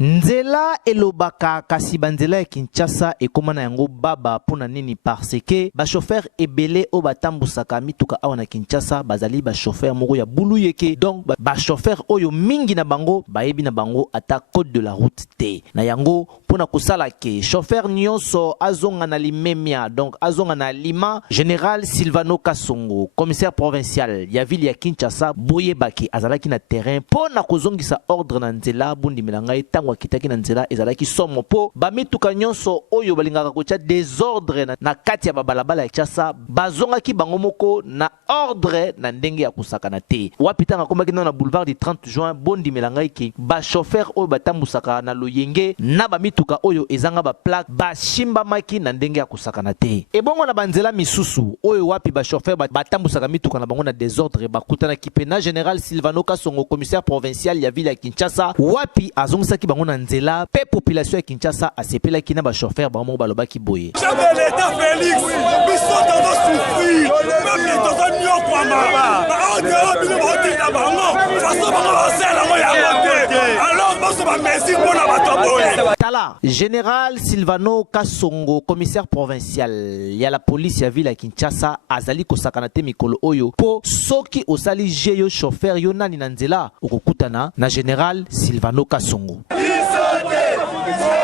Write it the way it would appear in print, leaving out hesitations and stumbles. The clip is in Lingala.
Nzela elobaka kasi banzela ya Kinshasa ekomana yango baba pona nini parce que ba chauffeur ebele o batambusaka mituka awa na Kinshasa bazali ba chauffeur moko ya bulu yeke, donc ba chauffeur oyo mingi na bango bayebi na bango ata code de la route te na yango pona kosala ke chauffeur nyonso azonga na limemia, donc azonga na lima. Général Silvano Kasongo, commissaire provincial ya ville ya Kinshasa, boyebaki azalaki na terrain pona kozongisa ordre na nzela bundi milanga wakitaki na nzela ezalaki somo po bamituka nyonso oyo balingaka kotia désordre na kati ya babalabala ya Kinshasa bazongaki bango moko na ordre na ndenge ya kusakana te. Wapitanga komaki na boulevard du 30 juin bondi melanga ki ba chauffeur oyo batambusaka na loyenge na bamituka oyo ezanga ba plaque bashimba maki na ndenge ya kusakana te. Ebongo na banzela misusu oyo wapi ba chauffeur batambusaka mituka na bango na désordre bakutana kipena Général Silvano Kasongo, commissaire provincial ya ville ya Kinshasa, wapi azongisaki bango na nzela pe population ya Kinshasa asepelaki na ba chauffeur bango balobaki boye l'État Félix biso tozo souffrir même tozo nyokwa mama ba bino baotinda bango faso bango basela mo ya mote alors boso ba mesure pona bato boye. Tala Général Silvano Kasongo, commissaire provincial ya la police ya ville ya Kinshasa, azali kosakana te mikolo oyo po soki osali jeyo chauffeur yo nani na nzela okokutana na Général Silvano Kasongo. Isate!